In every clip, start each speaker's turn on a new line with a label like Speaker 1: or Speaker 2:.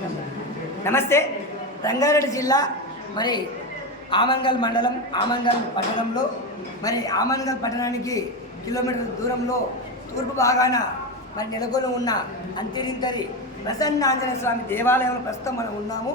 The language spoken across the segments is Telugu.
Speaker 1: నమస్తే. రంగారెడ్డి జిల్లా మరి ఆమంగల్ మండలం ఆమంగల్ పట్టణంలో మరి ఆమంగల్ పట్టణానికి కిలోమీటర్ దూరంలో తూర్పు భాగాన మరి నెలకొని ఉన్న అంతిరింతరి ప్రసన్న ఆంజనేయ స్వామి దేవాలయంలో ప్రస్తుతం మనం ఉన్నాము.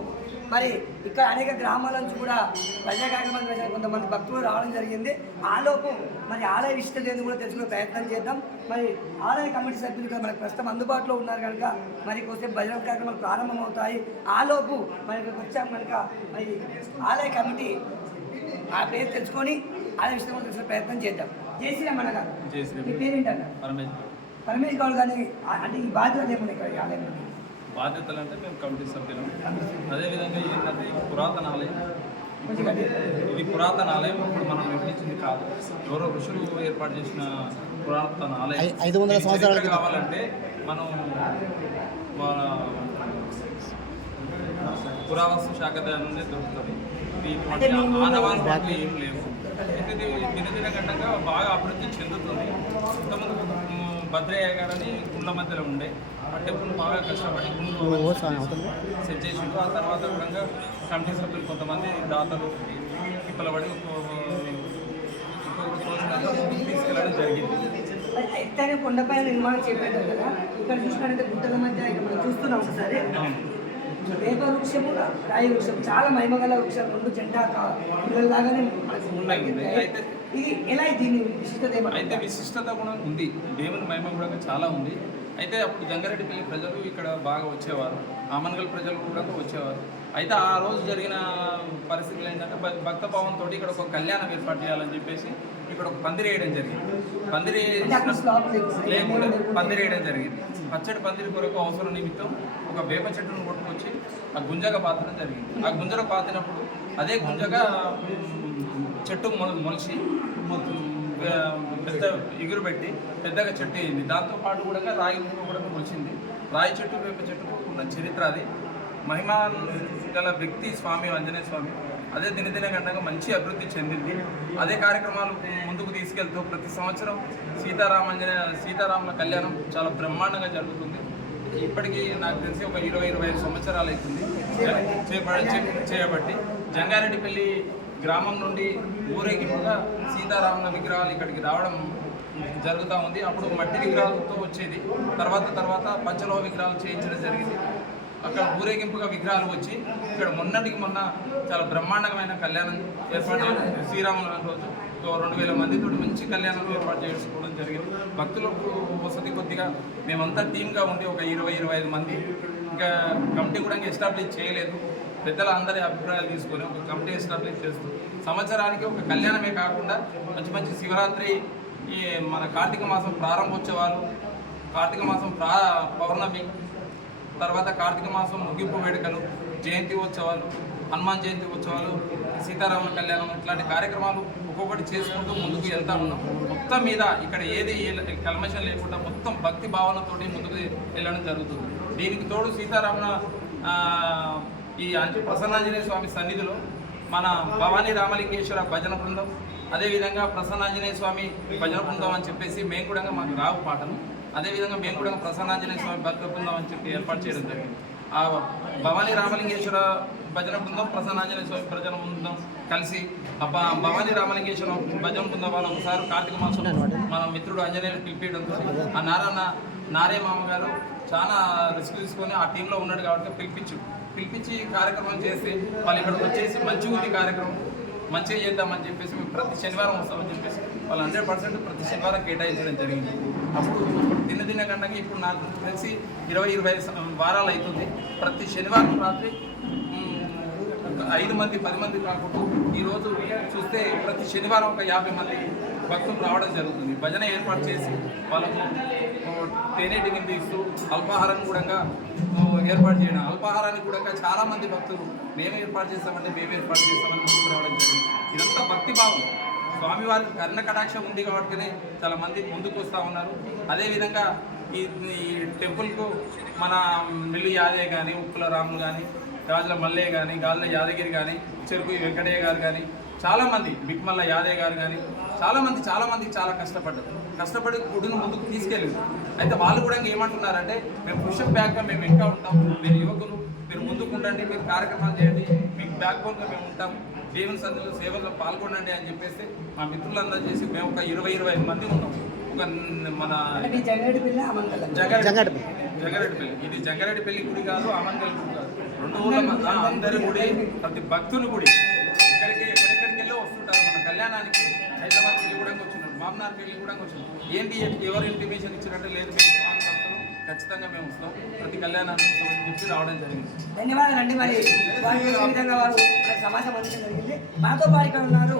Speaker 1: మరి ఇక్కడ అనేక గ్రామాల నుంచి కూడా ప్రజా కార్యక్రమాలు ప్రజలు కొంతమంది భక్తులు రావడం జరిగింది. ఆలోపు మరి ఆలయ విశిష్టత ఏందో కూడా తెలుసుకునే ప్రయత్నం చేద్దాం. మరి ఆలయ కమిటీ సభ్యులు ఇక్కడ మనకి ప్రస్తుతం అందుబాటులో ఉన్నారు కనుక మరి కొంచెం భజన కార్యక్రమాలు ప్రారంభమవుతాయి. ఆలోపు మరి ఇక్కడికి వచ్చాం కనుక మరి ఆలయ కమిటీ ఆ పేరు తెలుసుకొని ఆలయ విషయంలో తెలుసుకునే ప్రయత్నం చేద్దాం. జై శ్రీరామ్ అన్న గారు. మీ పేరేంటన్న?
Speaker 2: పరమేశ్వర్.
Speaker 1: పరమేష్ గౌడ్ గారిని ఆ- అంటే ఈ బాధ్యత ఏముంది ఇక్కడ ఈ ఆలయంలో?
Speaker 2: బాధ్యతలు అంటే మేము కమిటీ సభ్యులం. అదేవిధంగా ఏంటంటే ఇది పురాతన ఆలయం. ఇది పురాతన ఆలయం ఇప్పుడు మనం నిర్మించింది కాదు. ఎవరో ఋషులు ఏర్పాటు చేసిన పురాతన ఆలయం.
Speaker 3: ఐదు వందల సంవత్సరాల.
Speaker 2: కావాలంటే మనం మన పురావస్తు శాఖ నుండి దొరుకుతుంది. ఆనవాళ్ళు ఏం లేవు. అయితే ఇది దినదిన గంటగా బాగా అభివృద్ధి చెందుతుంది. ఇంతకుముందు భద్రయ్య గారని గుండ్ల మధ్యలో ఉండే. ఆ టెంపుల్ బాగా కష్టపడి గుండ్లు. సెట్ చేసిండు ఆ తర్వాత కూడా కమిటీ సభ్యులు కొంతమంది దాతలు ముందుకు తీసుకెళ్ళడం జరిగింది.
Speaker 1: ఎత్తైన కొండపైన నిర్మాణం చేపట్టారు కదా. ఇక్కడ చూసినట్టయితే గుట్టల మధ్య ఇక్కడ మనం చూస్తున్నాం ఒకసారి. వేప వృక్షము రాయి వృక్షం చాలా మహిమగల వృక్షం రెండు జంట పిల్లల్లాగానే మనకు
Speaker 2: ఉన్నాయి, ఉన్నాయి. అయితే-
Speaker 1: ఇది ఎలా దీని విశిష్టత?
Speaker 2: అయితే విశిష్టత కూడా ఉంది. దేవుని మహిమ కూడా చాలా ఉంది. అయితే అప్పుడు జంగారెడ్డిపల్లి ప్రజలు ఇక్కడ బాగా వచ్చేవారు. ఆమన్గల్ ప్రజలు కూడా వచ్చేవారు. అయితే ఆ రోజు జరిగిన పరిస్థితులు ఏంటంటే భక్త భావంతో ఇక్కడ ఒక కళ్యాణం ఏర్పాటు చేయాలని చెప్పేసి ఇక్కడ ఒక పందిరి వేయడం జరిగింది. పందిరి. లేకుండా పందిరి వేయడం జరిగింది. పచ్చడి పందిరి కొరకు అవసరం నిమిత్తం ఒక వేప చెట్టును కొట్టుకొచ్చి ఆ గుంజగా పాతడం జరిగింది. ఆ గుంజగా పాతినప్పుడు అదే గుంజగా చెట్టు మొలిచి పెద్ద ఎగురు పెట్టి పెద్దగా చెట్టు అయింది. దాంతోపాటు కూడా రాయి ముక్క కూడా మొలిచింది. రాయి చెట్టు వేప చెట్టుకు ఉన్న చరిత్ర అది. మహిమ గల వ్యక్తి స్వామి ఆంజనేయ స్వామి అదే దినదిన గంటగా మంచి అభివృద్ధి చెందింది. అదే కార్యక్రమాలు ముందుకు తీసుకెళ్తూ ప్రతి సంవత్సరం సీతారామాంజనేయ సీతారాముల కళ్యాణం చాలా బ్రహ్మాండంగా జరుగుతుంది. ఇప్పటికీ నాకు తెలిసి ఒక ఇరవై ఇరవై ఐదు సంవత్సరాలు అవుతుంది. చేప- చేయబట్టి. జంగారెడ్డిపల్లి గ్రామం నుండి ఊరేగింపుగా సీతారాముల విగ్రహాలు ఇక్కడికి రావడం జరుగుతూ ఉంది. అప్పుడు మట్టి విగ్రహాలతో వచ్చేది. తర్వాత తర్వాత పంచలో విగ్రహాలు చేయించడం జరిగింది. అక్కడ ఊరేగింపుగా విగ్రహాలు వచ్చి ఇక్కడ మొన్నటికి మొన్న చాలా బ్రహ్మాండమైన కళ్యాణం ఏర్పాటు చేయడం శ్రీరాముల రోజు రెండు వేల మందితో మంచి కళ్యాణం ఏర్పాటు చేసుకోవడం జరిగింది. భక్తులకు వసతి కొద్దిగా మేమంతా టీమ్గా ఉండి ఒక ఇరవై ఇరవై ఐదు మంది ఇంకా కమిటీ కూడా ఇంకా ఎస్టాబ్లిష్ చేయలేదు. పెద్దల అందరి అభిప్రాయాలు తీసుకొని ఒక కమిటీ ఎస్టాబ్లిష్ చేస్తూ సంవత్సరానికి ఒక కళ్యాణమే కాకుండా మంచి మంచి శివరాత్రి ఈ మన కార్తీక మాసం ప్రారంభోత్సవాలు కార్తీక మాసం ప్రా పౌర్ణమి తర్వాత కార్తీక మాసం ముగింపు వేడుకలు జయంతి ఉత్సవాలు హనుమాన్ జయంతి ఉత్సవాలు సీతారాముల కళ్యాణం ఇట్లాంటి కార్యక్రమాలు ఒక్కొక్కటి చేసుకుంటూ ముందుకు వెళ్తా ఉన్నాం. మొత్తం మీద ఇక్కడ ఏది కల్మషం లేకుండా మొత్తం భక్తి భావనతోటి ముందుకు వెళ్ళడం జరుగుతుంది. దీనికి తోడు సీతారాముల ఈ అంచు ప్రసన్నాంజనేయ స్వామి సన్నిధిలో మన భవానీ రామలింగేశ్వర భజన బృందం అదేవిధంగా ప్రసన్నాంజనేయ స్వామి భజన బృందం అని చెప్పేసి మేము కూడా మాకు రావు పాటలు. అదేవిధంగా మేము కూడా ప్రసన్నాంజనేయ స్వామి భక్త బృందం అని చెప్పి ఏర్పాటు చేయడం జరిగింది. ఆ భవానీ రామలింగేశ్వర భజన బృందం ప్రసన్నాంజనేయ స్వామి భజన బృందం కలిసి ఆ భవానీ రామలింగేశ్వర భజన బృందం వాళ్ళు ఒకసారి కార్తీక మాసం మన మిత్రుడు అంజనేయులు పిలిపించడంతో ఆ నారాయణ నారే మామ గారు చాలా రిస్క్ తీసుకొని ఆ టీంలో ఉన్నాడు కాబట్టి పిలిపించు పిలిపించి కార్యక్రమం చేసి వాళ్ళు ఇక్కడికి వచ్చేసి మంచిగా ఉంది కార్యక్రమం మంచిగా చేద్దామని చెప్పేసి మేము ప్రతి శనివారం వస్తామని చెప్పేసి వాళ్ళు హండ్రెడ్ పర్సెంట్ ప్రతి శనివారం కేటాయించడం జరిగింది. అప్పుడు దిన దిన గంటకి ఇప్పుడు నాకు తెలిసి ఇరవై ఇరవై వారాలు అవుతుంది. ప్రతి శనివారం రాత్రి ఐదు మంది పది మంది కాకుండా ఈరోజు చూస్తే ప్రతి శనివారం ఒక యాభై మంది భక్తులు రావడం జరుగుతుంది. భజన ఏర్పాటు చేసి వాళ్ళకు ఓ, తేనెటి కింద అల్పాహారం కూడా ఏర్పాటు చేయడం. అల్పాహారానికి కూడా చాలా మంది భక్తులు మేము ఏర్పాటు చేస్తామంటే మేము ఏర్పాటు చేస్తామని ముందుకు రావడం జరిగింది. ఇదంతా భక్తి భావం. స్వామివారి కర్ణ కటాక్షం ఉంది కాబట్టినే చాలా మంది ముందుకు వస్తూ ఉన్నారు. అదేవిధంగా ఈ టెంపుల్కు మన మిల్లు యాదయ్య కానీ ఉప్పుల రాములు కానీ గాజుల మల్లయ్య కానీ గాజుల యాదగిరి కానీ చెరుకు వెంకటయ్య గారు కానీ చాలామంది బిక్మల్ల యాదయ్య గారు కానీ చాలామంది చాలామంది చాలా కష్టపడ్డారు. కష్టపడి గుడిని ముందుకు తీసుకెళ్ళారు అయితే వాళ్ళు కూడా ఏమంటున్నారంటే మేము పుషప్ బ్యాక్గా మేము ఇంకా ఉంటాం. మీరు యువకులు మీరు ముందుకు ఉండండి మీరు కార్యక్రమాలు చేయండి. మీకు బ్యాక్ బోన్గా మేము ఉంటాం. దేవుని సందులో సేవల్లో పాల్గొనండి అని చెప్పేసి మా మిత్రులందరూ చేసి మేము ఒక ఇరవై ఇరవై ఐదు మంది ఉన్నాం. ఒక మన
Speaker 1: జగరెడ్డి
Speaker 2: జగరెడ్డిపల్లి. ఇది జగరెడ్డిపల్లి గుడి కాదు ఆమంగల్ గుడి కాదు. రెండు ఊళ్ళ అందరి గుడి ప్రతి భక్తులు గుడి ఇక్కడికి ఎక్కడెక్కడికి వెళ్ళి వస్తుంటారు. మన కళ్యాణానికి హైదరాబాద్ పెళ్ళి కూడా వచ్చినారు మామనార్ పెళ్ళి కూడా వచ్చినారు ఏంటి ఎవరు ఇంటిమేషన్ ఇచ్చినట్టు లేదు. మేము స్వామి భక్తులు. ఖచ్చితంగా మేము వస్తాం. ప్రతి కళ్యాణానికి వస్తాం చెప్పి రావడం జరిగింది.
Speaker 1: ధన్యవాదాలు అండి మరి సమాజం జరిగింది. మాతో పాటు ఇక్కడ ఉన్నారు